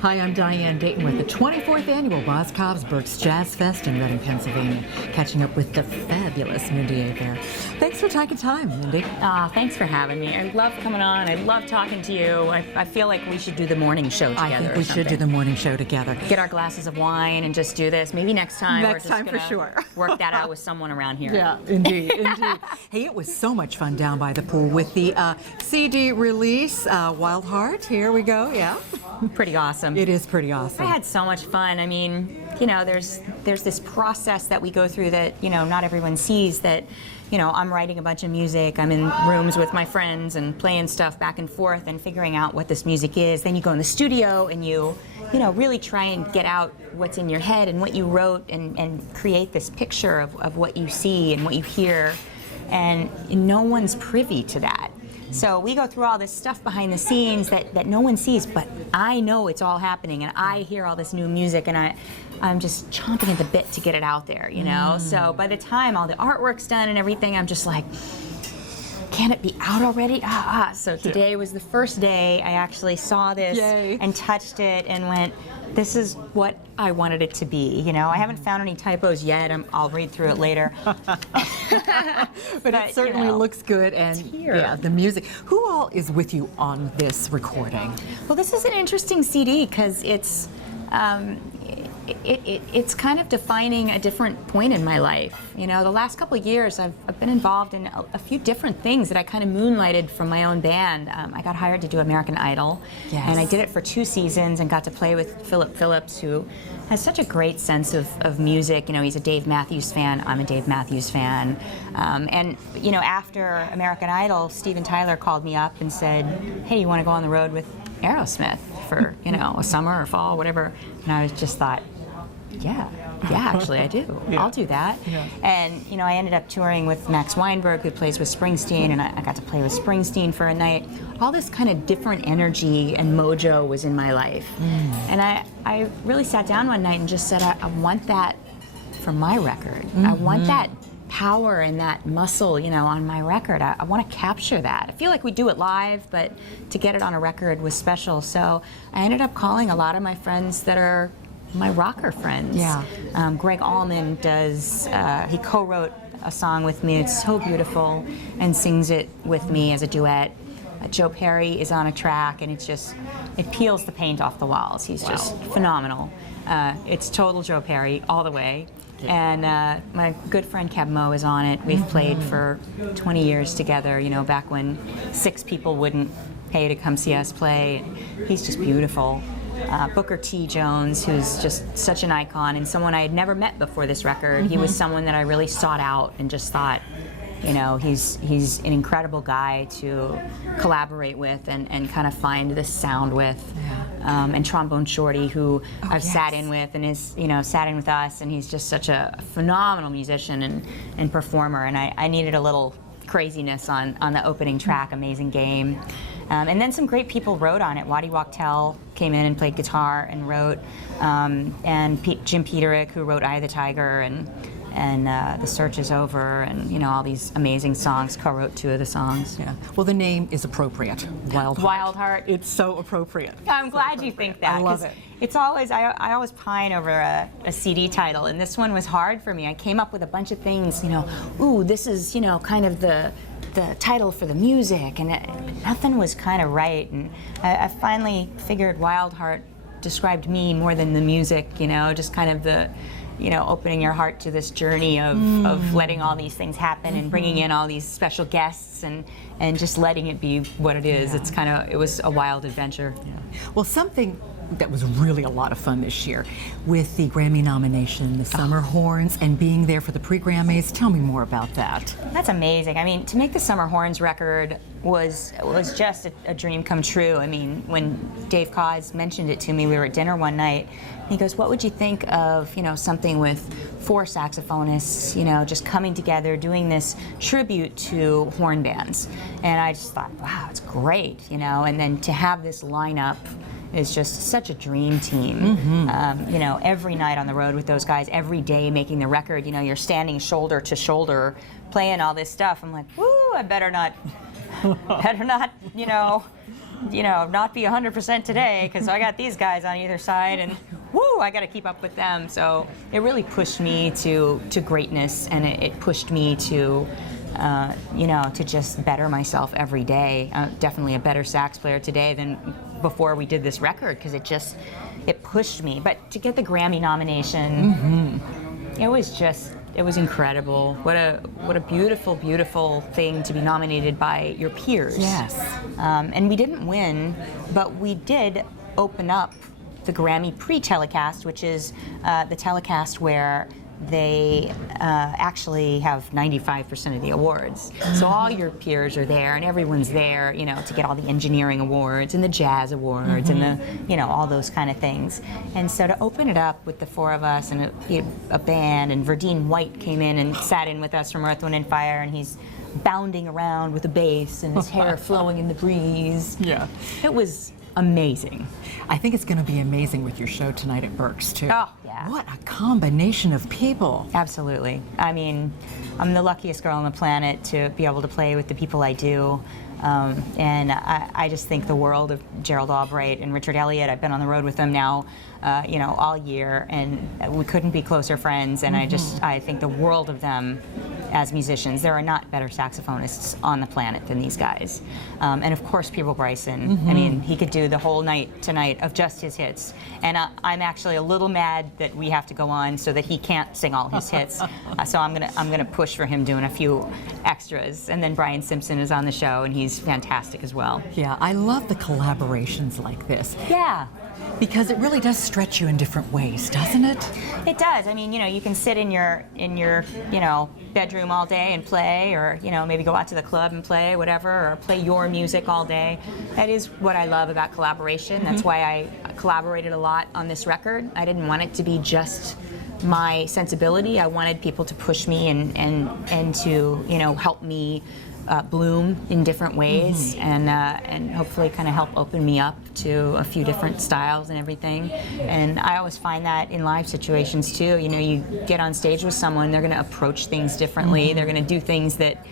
Hi, I'm Diane, Dayton with the 24th Annual Berks Jazz Fest in Reading, Pennsylvania, catching up with the fabulous Mindi Abair. Thanks for taking time, Mindi. Thanks for having me. I love coming on. I love talking to you. I feel like we should do the morning show together. I think we should do the morning show together. Get our glasses of wine and just do this. Maybe next time. Next time for sure. Work that out with someone around here. Yeah, indeed, indeed. Hey, it was so much fun down by the pool with the CD release, Wild Heart. Here we go, yeah. Pretty awesome. It is pretty awesome. I had so much fun. I mean, you know, there's this process that we go through that, you know, not everyone sees, that, you know, I'm writing a bunch of music, I'm in rooms with my friends and playing stuff back and forth and figuring out what this music is. Then you go in the studio and you know, really try and get out what's in your head and what you wrote and create this picture of what you see and what you hear. And no one's privy to that. So we go through all this stuff behind the scenes that no one sees, but I know it's all happening, and I hear all this new music, and I'm just chomping at the bit to get it out there, you know? So by the time all the artwork's done and everything, I'm just like, can it be out already? So today was the first day I actually saw this and touched it and went, this is what I wanted it to be. You know, I haven't found any typos yet. I'll read through it later. but it certainly, you know, looks good, and yeah, the music. Who all is with you on this recording? Well, this is an interesting CD because it's it's kind of defining a different point in my life. You know, the last couple of years I've been involved in a few different things that I kind of moonlighted from my own band. I got hired to do American Idol, and I did it for 2 seasons and got to play with Philip Phillips, who has such a great sense of music. You know, he's a Dave Matthews fan, I'm a Dave Matthews fan. And, you know, after American Idol, Steven Tyler called me up and said, hey, you want to go on the road with Aerosmith for, you know, a summer or fall, whatever. And I just thought, yeah, actually I do. I'll do that. And, you know, I ended up touring with Max Weinberg, who plays with Springsteen, and I got to play with Springsteen for a night. All this kind of different energy and mojo was in my life. And I really sat down one night and just said, I want that for my record. I want that power and that muscle, you know, on my record. I want to capture that. I feel like we do it live, but to get it on a record was special. So I ended up calling a lot of my friends that are my rocker friends. Greg Allman does, he co-wrote a song with me. It's so beautiful, and sings it with me as a duet. Joe Perry is on a track, and it peels the paint off the walls. He's just phenomenal. It's total Joe Perry all the way. And my good friend Cab Mo is on it. We've played for 20 years together, you know, back when 6 people wouldn't pay to come see us play. He's just beautiful. Booker T. Jones, who's just such an icon and someone I had never met before this record. He was someone that I really sought out and just thought, you know, he's an incredible guy to collaborate with and kind of find this sound with. And Trombone Shorty, who I've sat in with and is, you know, sat in with us, and he's just such a phenomenal musician and performer. And I needed a little craziness on the opening track, Amazing Game. And then some great people wrote on it. Waddy Wachtel came in and played guitar and wrote, and Jim Peterick, who wrote Eye of the Tiger and The Search Is Over, and, you know, all these amazing songs, co-wrote 2 of the songs. Well, the name is appropriate, Wild Heart. Wild Heart. It's so appropriate. I'm glad you think that. I love it. It's always, I always pine over a CD title, and this one was hard for me. I came up with a bunch of things, you know, ooh, this is, you know, kind of the title for the music, and nothing was kind of right. And I finally figured Wild Heart described me more than the music, you know, just kind of the, you know, opening your heart to this journey of letting all these things happen and bringing in all these special guests and just letting it be what it is. It's kind of, it was a wild adventure. Well, something that was really a lot of fun this year with the Grammy nomination, the Summer Horns, and being there for the pre-Grammys. Tell me more about that. That's amazing. I mean, to make the Summer Horns record was just a dream come true. I mean, when Dave Koz mentioned it to me, we were at dinner one night, and he goes, what would you think of, you know, something with 4 saxophonists, you know, just coming together, doing this tribute to horn bands? And I just thought, wow, it's great, you know, and then to have this lineup is just such a dream team. You know, every night on the road with those guys, every day making the record, you know, you're standing shoulder to shoulder playing all this stuff. I'm like, woo, I better not, you know, not be 100% today because I got these guys on either side, and woo, I got to keep up with them. So it really pushed me to greatness, and it pushed me to to just better myself every day. Definitely a better sax player today than before we did this record, because it pushed me. But to get the Grammy nomination, it was incredible. What a beautiful, beautiful thing to be nominated by your peers. Yes. And we didn't win, but we did open up the Grammy pre-telecast, which is the telecast where they actually have 95% of the awards. So all your peers are there, and everyone's there, to get all the engineering awards and the jazz awards and the, all those kind of things. And so to open it up with the four of us and a band, and Verdine White came in and sat in with us from Earth, Wind, and Fire, and he's bounding around with a bass and his hair flowing in the breeze. Yeah. It was amazing. I think it's going to be amazing with your show tonight at Berks, too. Oh, yeah. What a combination of people. Absolutely. I mean, I'm the luckiest girl on the planet to be able to play with the people I do. And I just think the world of Gerald Albright and Richard Elliott. I've been on the road with them now, all year, and we couldn't be closer friends. And I think the world of them as musicians. There are not better saxophonists on the planet than these guys. And of course, Peeble Bryson. I mean, he could do the whole night tonight of just his hits. And I'm actually a little mad that we have to go on so that he can't sing all his hits. So I'm gonna push for him doing a few extras. And then Brian Simpson is on the show, and he's fantastic as well. Yeah, I love the collaborations like this. Yeah. Because it really does stretch you in different ways, doesn't it? It does. I mean, you can sit in your bedroom all day and play, or maybe go out to the club and play, whatever, or play your music all day. That is what I love about collaboration. That's why I collaborated a lot on this record. I didn't want it to be just my sensibility. I wanted people to push me and to help me bloom in different ways, and hopefully kind of help open me up to a few different styles and everything. And I always find that in live situations too. You get on stage with someone, they're going to approach things differently. They're going to do things that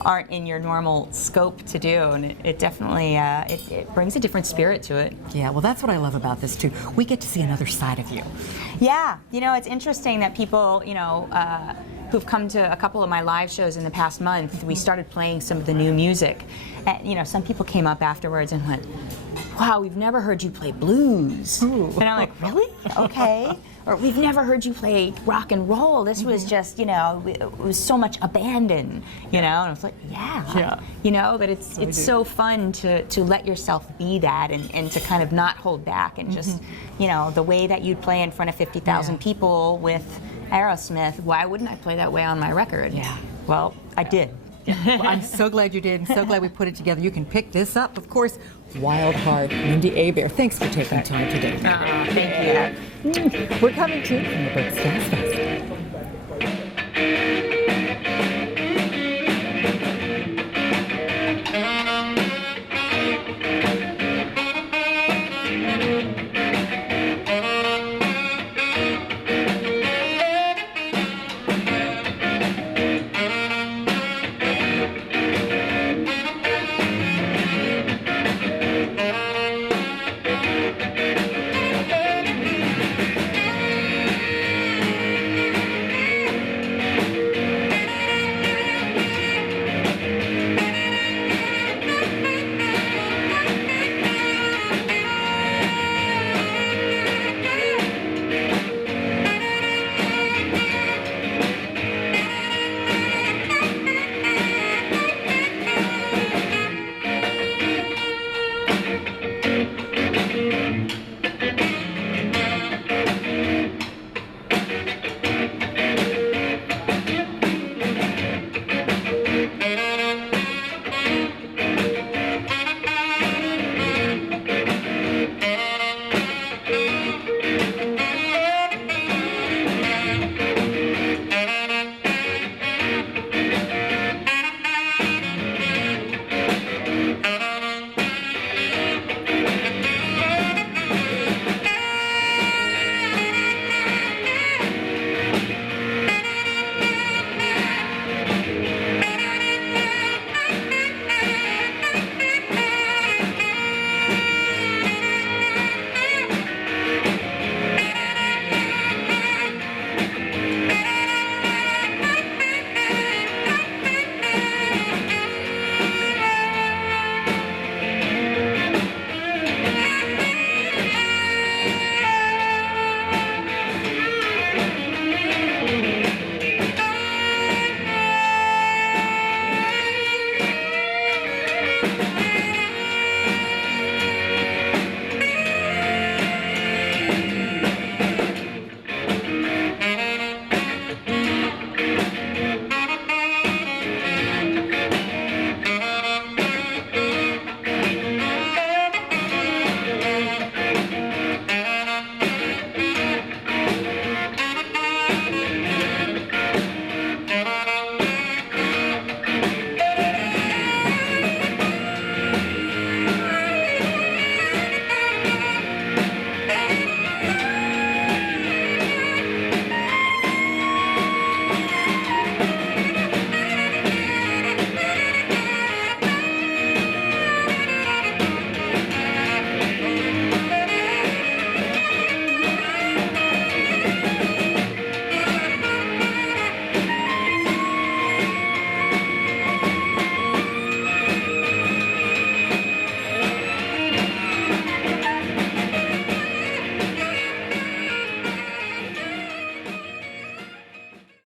aren't in your normal scope to do, and it definitely it brings a different spirit to it. Yeah, well, that's what I love about this too. We get to see another side of you. Yeah, it's interesting that people, who've come to a couple of my live shows in the past month, we started playing some of the new music. And, some people came up afterwards and went, "Wow, we've never heard you play blues." Ooh. And I'm like, "Really? Okay." Or, "We've never heard you play rock and roll. This was just, it was so much abandon, And I was like, yeah. But it's so fun to let yourself be that, and to kind of not hold back, and just, the way that you'd play in front of 50,000 people with Aerosmith, why wouldn't I play that way on my record? Yeah. Well, I did. Well, I'm so glad you did, and so glad we put it together. You can pick this up, of course. Wild Heart, Mindi Abair. Thanks for taking time today. Thank you. We're coming to you from the Berks Jazz Fest.